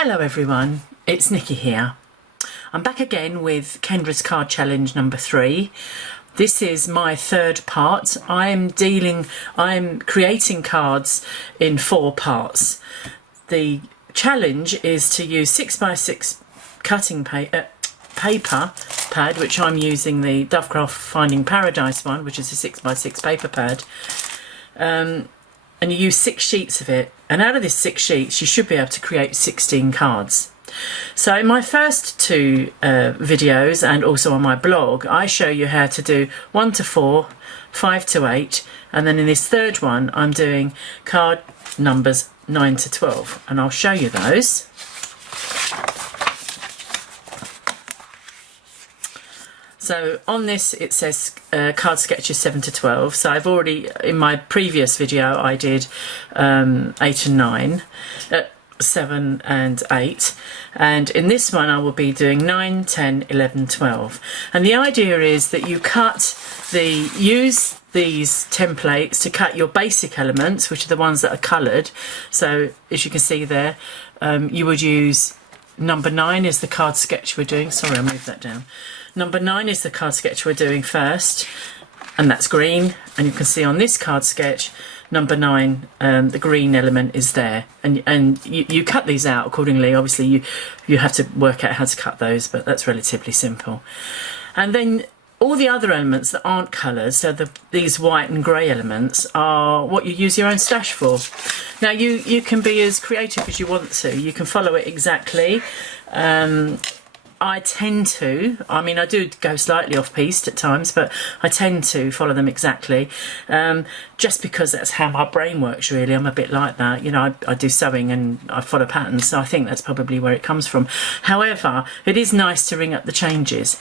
Hello everyone, it's Nicky here. I'm back again with Kendras Card Challenge number 3. This is my third part. I'm creating cards in 4 parts. The challenge is to use 6x6 cutting paper pad, which I'm using the Dovecraft Finding Paradise one, which is a 6x6 paper pad. And you use 6 sheets of it, and out of these 6 sheets you should be able to create 16 cards. So in my first 2 videos and also on my blog, I show you how to do 1 to 4, 5 to 8, and then in this third one I'm doing card numbers 9 to 12, and I'll show you those. So on this it says card sketches 7 to 12. So I've already, in my previous video I did 8 and 9, 7 and 8, and in this one I will be doing 9, 10, 11, 12. And the idea is that you use these templates to cut your basic elements, which are the ones that are coloured. So as you can see there, you would use number 9 is the card sketch we're doing. Sorry, I moved that down. Number 9 is the card sketch we're doing first, and that's green. And you can see on this card sketch, number 9, the green element is there. And you cut these out accordingly. Obviously, you have to work out how to cut those, but that's relatively simple. And then all the other elements that aren't colours, so these white and grey elements, are what you use your own stash for. Now, you can be as creative as you want to. You can follow it exactly. I tend to, I mean, I do go slightly off-piste at times, but I tend to follow them exactly, just because that's how my brain works, really. I'm a bit like that. You know, I do sewing and I follow patterns, so I think that's probably where it comes from. However, it is nice to ring up the changes.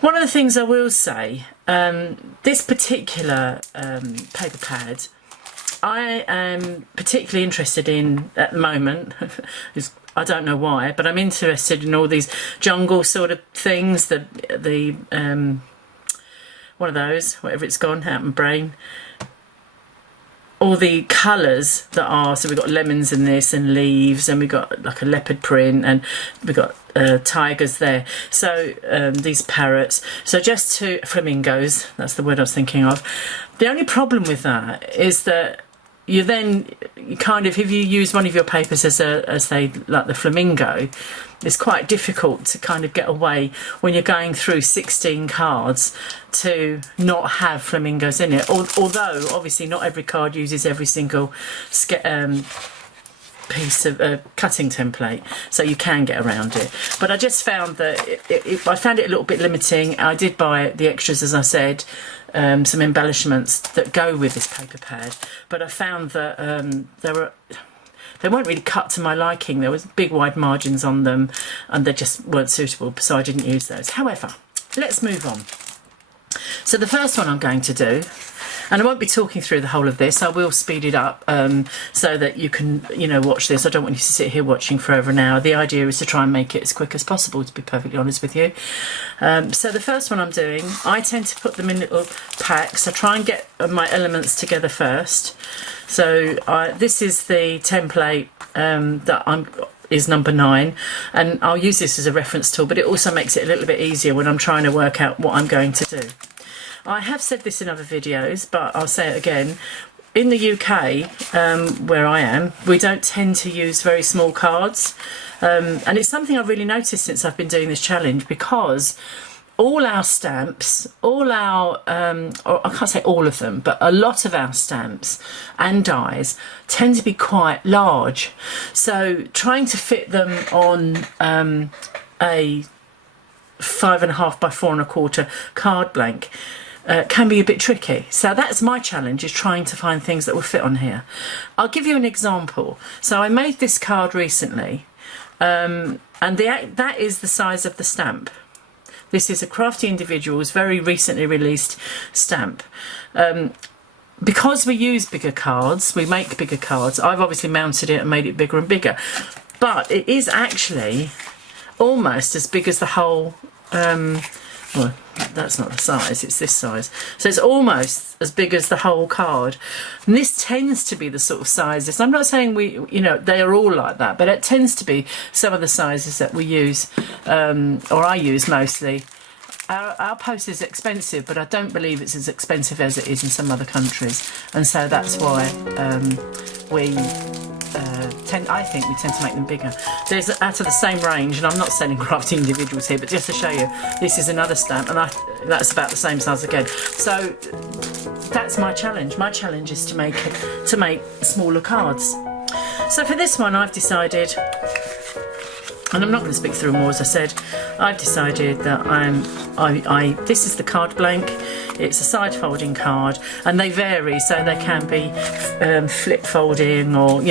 One of the things I will say, this particular paper pad, I am particularly interested in at the moment. I don't know why, but I'm interested in all these jungle sort of things. The one of those, whatever it's gone out of my brain. All the colours that are, so we've got lemons in this and leaves, and we've got like a leopard print, and we've got tigers there. So these parrots. So just to flamingos. That's the word I was thinking of. The only problem with that is that you kind of, if you use one of your papers as like the flamingo, it's quite difficult to kind of get away when you're going through 16 cards to not have flamingos in it. Although obviously not every card uses every single piece of cutting template, so you can get around it. But I just found that I found it a little bit limiting. I did buy the extras, as I said, some embellishments that go with this paper pad, but I found that they weren't really cut to my liking. There was big wide margins on them and they just weren't suitable, so I didn't use those. However, let's move on. So the first one I'm going to do, and I won't be talking through the whole of this, I will speed it up so that you can, watch this. I don't want you to sit here watching for over an hour. The idea is to try and make it as quick as possible, to be perfectly honest with you. So the first one I'm doing, I tend to put them in little packs. I try and get my elements together first. So this is the template is number 9, and I'll use this as a reference tool, but it also makes it a little bit easier when I'm trying to work out what I'm going to do. I have said this in other videos, but I'll say it again. In the UK, where I am, we don't tend to use very small cards, and it's something I've really noticed since I've been doing this challenge, because all our stamps, or I can't say all of them, but a lot of our stamps and dies tend to be quite large. So trying to fit them on a 5.5 by 4.25 card blank can be a bit tricky. So that's my challenge, is trying to find things that will fit on here. I'll give you an example. So I made this card recently, and that is the size of the stamp. This is a Crafty Individuals very recently released stamp. Because we use bigger cards, we make bigger cards, I've obviously mounted it and made it bigger and bigger. But it is actually almost as big as the whole, well, that's not the size, it's this size. So it's almost as big as the whole card. And this tends to be the sort of sizes. I'm not saying they are all like that, but it tends to be some of the sizes that we use, or I use mostly. Our post is expensive, but I don't believe it's as expensive as it is in some other countries. And so that's why I think we tend to make them bigger. There's out of the same range, and I'm not selling crafty individuals here, but just to show you, this is another stamp, and that's about the same size again. So that's my challenge. My challenge is to make smaller cards. So for this one, I've decided, and I'm not going to speak through more, as I said, I've decided that this is the card blank. It's a side folding card, and they vary, so they can be flip folding, or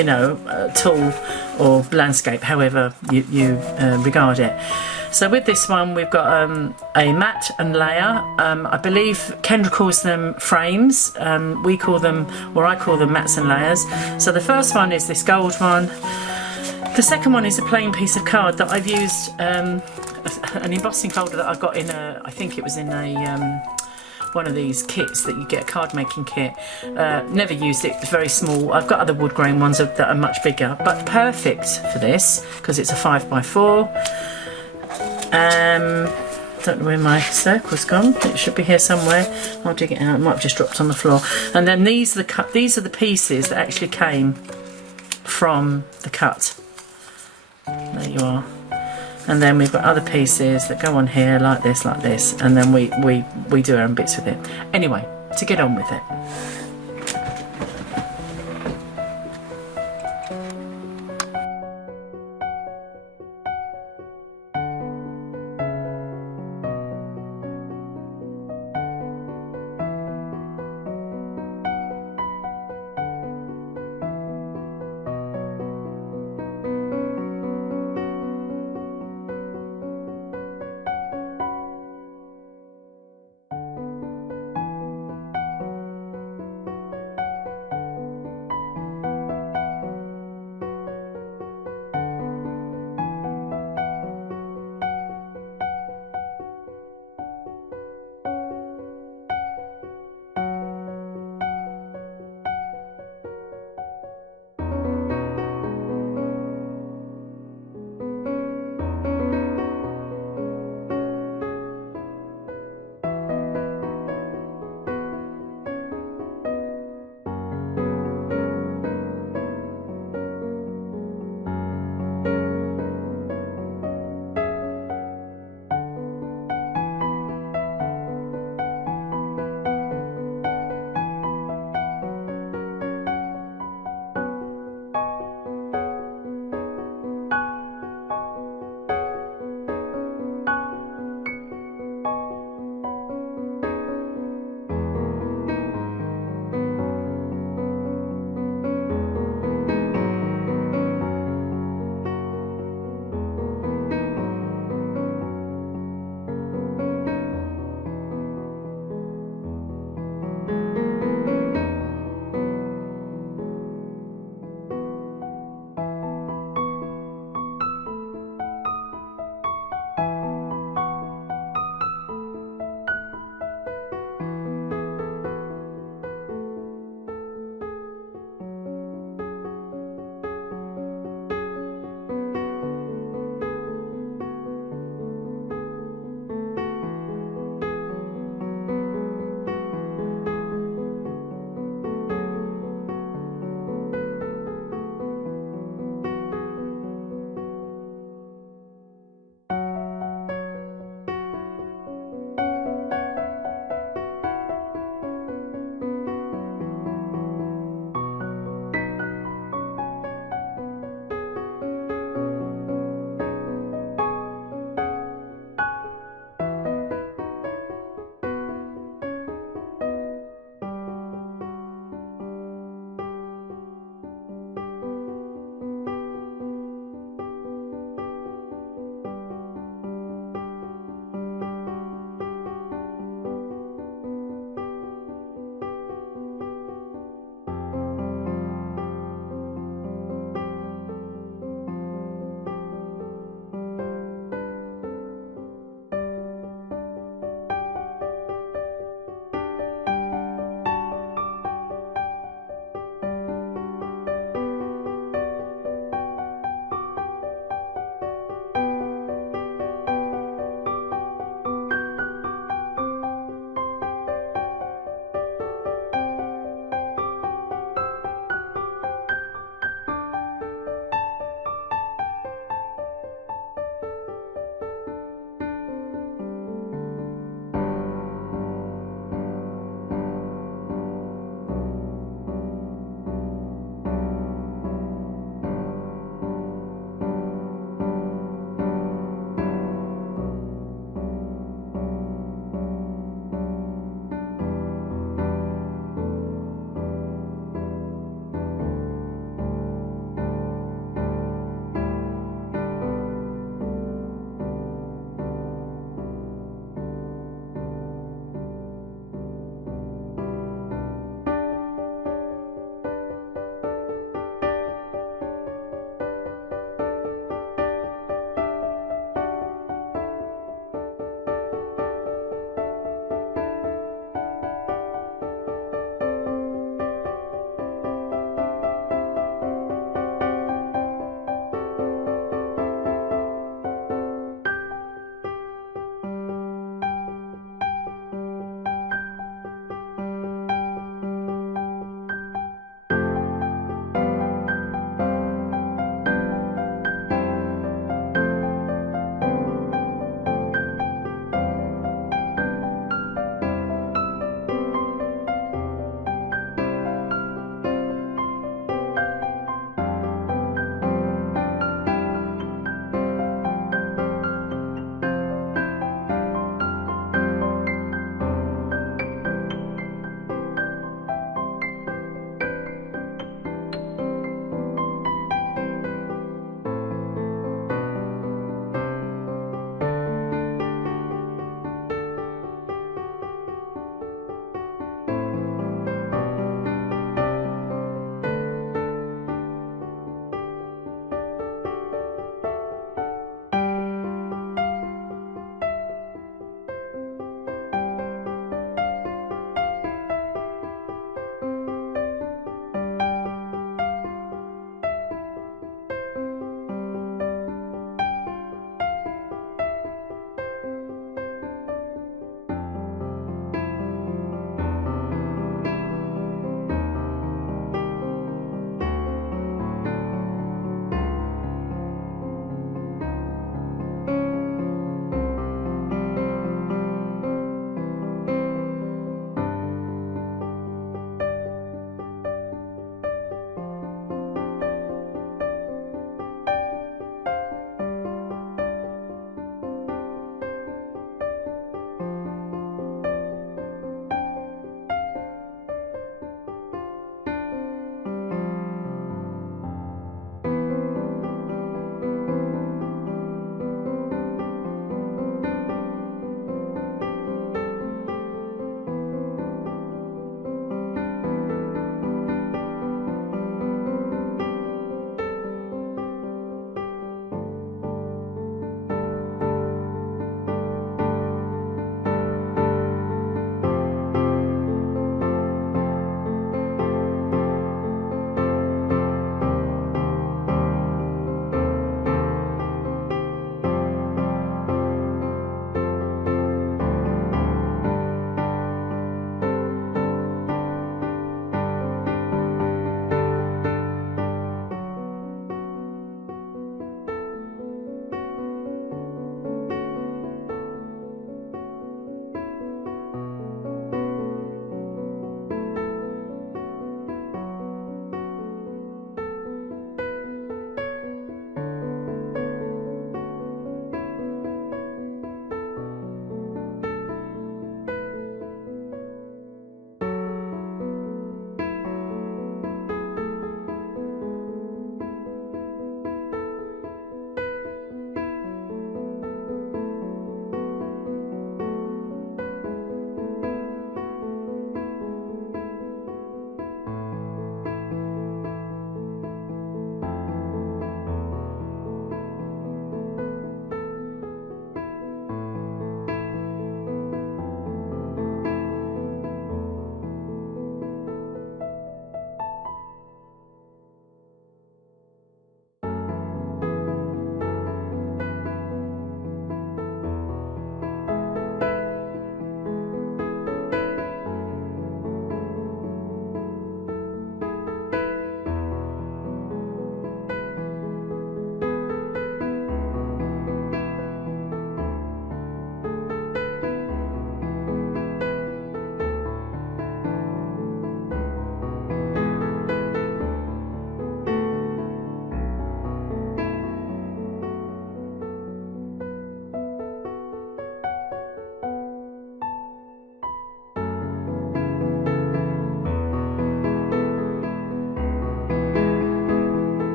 tall or landscape, however you regard it. So with this one, we've got a mat and layer. I believe Kendra calls them frames. I call them mats and layers. So the first one is this gold one. The second one is a plain piece of card that I've used, an embossing folder that I got in I think it was in one of these kits that you get, a card making kit. Never used it, it's very small. I've got other wood grain ones that are much bigger, but perfect for this because it's a 5x4. Don't know where my circle's gone. It should be here somewhere. I'll dig it out. It might have just dropped on the floor. And then these are the pieces that actually came from the cut. There you are. And then we've got other pieces that go on here like this, and then we do our own bits with it. Anyway, to get on with it.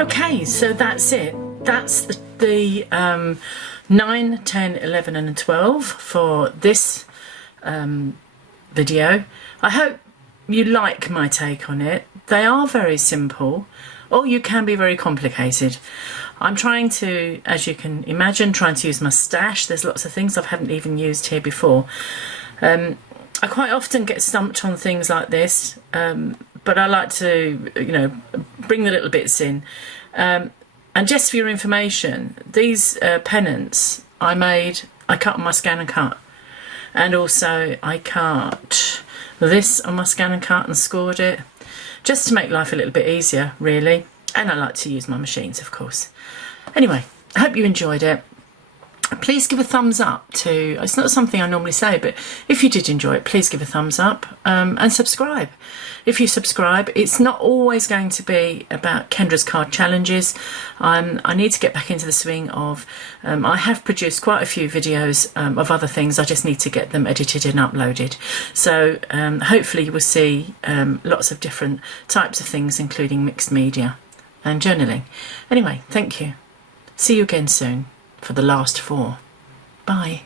Okay, so that's it. That's the 9, 10, 11 and 12 for this video. I hope you like my take on it. They are very simple, or you can be very complicated. I'm trying to, as you can imagine, trying to use my stash. There's lots of things I haven't even used here before. I quite often get stumped on things like this, but I like to, you know, bring the little bits in. And just for your information, these pennants I cut on my scan and cut. And also I cut this on my scan and cut and scored it, just to make life a little bit easier, really. And I like to use my machines, of course. Anyway, I hope you enjoyed it. Please give a thumbs up to, it's not something I normally say, but if you did enjoy it, please give a thumbs up and subscribe. If you subscribe, it's not always going to be about Kendras Card challenges. I need to get back into the swing of, I have produced quite a few videos of other things. I just need to get them edited and uploaded. So hopefully you will see lots of different types of things, including mixed media and journaling. Anyway, thank you. See you again soon for the last 4. Bye.